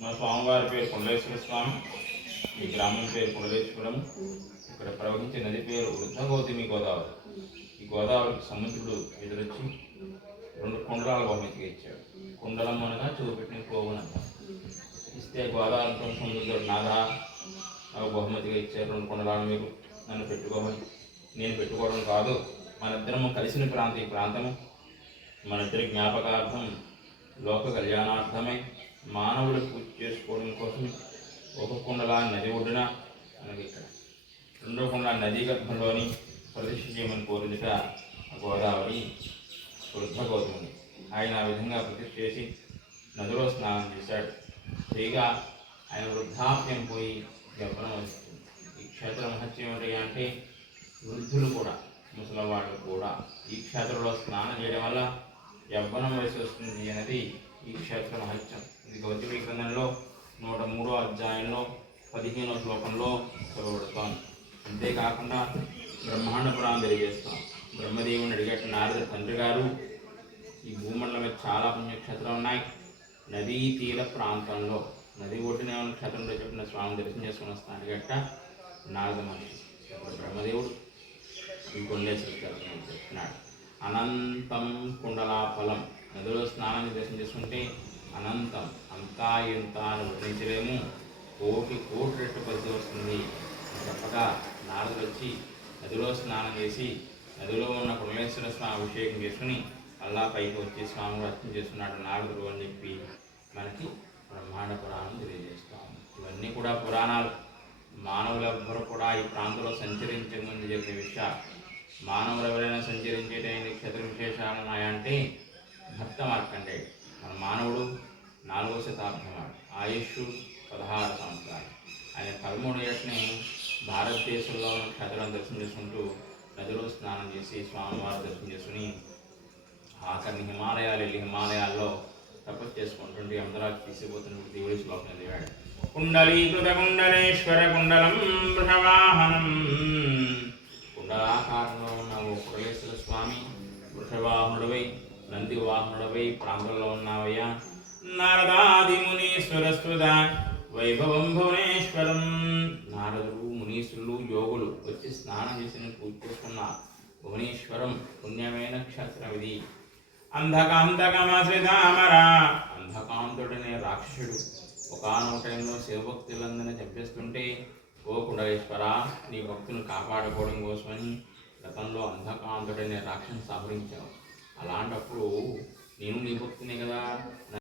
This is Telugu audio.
మా స్వామివారి పేరు కొండలేశ్వర స్వామి. ఈ గ్రామం పేరు కొండలేశ్వరం. ఇక్కడ ప్రవహించే నది పేరు వృద్ధగౌతమి గోదావరి. ఈ గోదావరికి సముద్రుడు ఎదురొచ్చి 2 కుండలాల బహుమతిగా ఇచ్చాడు. కుండలం అనగా చూపెట్టిన పోవునగా ఇస్తే గోదావరితో సముద్రుడు నాదా నాకు బహుమతిగా ఇచ్చారు 2 కుండలాలు, మీరు నన్ను పెట్టుకోమని. నేను పెట్టుకోవడం కాదు, మనిద్దరము కలిసిన ప్రాంతం ఈ ప్రాంతము. మనిద్దరి జ్ఞాపకార్థం, లోక కళ్యాణార్థమై మానవులు పూజ చేసుకోవడం కోసం ఒక కుండలా నది ఒడ్డున మనకి ఇక్కడ, 2వ కుండ నదీ గర్భంలోని ప్రతిష్ఠ చేయమని కోరుదుట గోదావరి వృద్ధ గౌతముని. ఆయన ఆ విధంగా ప్రతిష్ఠ చేసి నదిలో స్నానం చేశాడు. పైగా ఆయన వృద్ధాప్యం పోయి యవ్వనం వస్తుంది. ఈ క్షేత్ర మహత్యం ఏమిటి అంటే వృద్ధులు కూడా, ముసలివాళ్ళు కూడా ఈ క్షేత్రంలో స్నానం చేయడం వల్ల యవ్వనం వయసు వస్తుంది అనేది ఈ క్షేత్ర మహత్యం. ఇది గౌతమి గ్రంథంలో 103వ అధ్యాయంలో 15వ శ్లోకంలో చెప్పబడుతోంది. అంతేకాకుండా బ్రహ్మాండ పురాణం తెలియజేస్తాం. బ్రహ్మదేవుని అడిగేట నారద తండ్రి గారు, ఈ భూమండలం మీద చాలా పుణ్యక్షేత్రాలు ఉన్నాయి, నదీ తీర ప్రాంతంలో నది ఒడ్డునే ఉన్న క్షేత్రంలో చెప్పిన స్వామి దర్శనం చేసుకుని వస్తాను అడిగట్ట నారద మనిషి. బ్రహ్మదేవుడు ఈ కొండలేశ్వర చెప్తున్నాడు. అనంతం కుండలాఫలం, నదిలో స్నానాన్ని దర్శనం చేసుకుంటే అనంతం, అంతా ఎంత అని వర్ణించలేము, కోటి రెట్టు పరిధి వస్తుంది చెప్పగా నారదుడు వచ్చి నదిలో స్నానం చేసి నదిలో ఉన్న కొండలేశ్వర స్వామి అభిషేకం చేసుకుని అల్లా పైకి వచ్చి స్వామి అర్చన చేస్తున్నాడు నారదుడు అని చెప్పి మనకి బ్రహ్మాండ పురాణం తెలియజేస్తాం. ఇవన్నీ కూడా పురాణాలు. మానవులెవ్వరూ కూడా ఈ ప్రాంతంలో సంచరించే ముందు చెప్పే విషయాలు. మానవులు ఎవరైనా సంచరించేటైన క్షేత్ర విశేషాలు ఉన్నాయంటే భక్త మార్కండేయుడు. మన మానవుడు 4వ శతాబ్దం వాడు, ఆయుష్ 16 సంవత్సరాలు. ఆయన 13 ఏళ్ళని భారతదేశంలో ఉన్న క్షేత్రాలను దర్శనం చేసుకుంటూ నదిలో స్నానం చేసి స్వామివారి దర్శనం చేసుకుని ఆఖరిని హిమాలయాలు వెళ్ళి హిమాలయాల్లో తపస్సు చేసుకుంటుంటే అమరావతి తీసిపోతున్నప్పుడు దేవుడి శ్లోకం చదివాడు. కుండలీకృత కుండలేశ్వర కుండలం వృషవాహనం. కుండలాకారంలో ఉన్న ఓ కొండలేశ్వర స్వామి వృషవాహనుడవై నంది వాహనుడవై ప్రాంతంలో ఉన్నావయ్యా. నారదాది మునీశ్వరస్వద వైభవం భువనేశ్వరం. నారదులు మునీశ్వరులు యోగులు వచ్చి స్నానం చేసి పూజ చేసుకున్న భువనేశ్వరం పుణ్యమైన క్షేత్రం ఇది. అంధకాంతకమశ్రితామరా, అంధకాంతుడనే రాక్షసుడు ఒకానొక టైంలో శివభక్తులందరినీ చంపేస్తుంటే, ఓ కుండలేశ్వర నీ భక్తులను కాపాడుకోవడం కోసమని గతంలో అంధకాంతుడనే రాక్షసుని సంహరించావు. అలాంటప్పుడు నేను నీ భక్తునే కదా,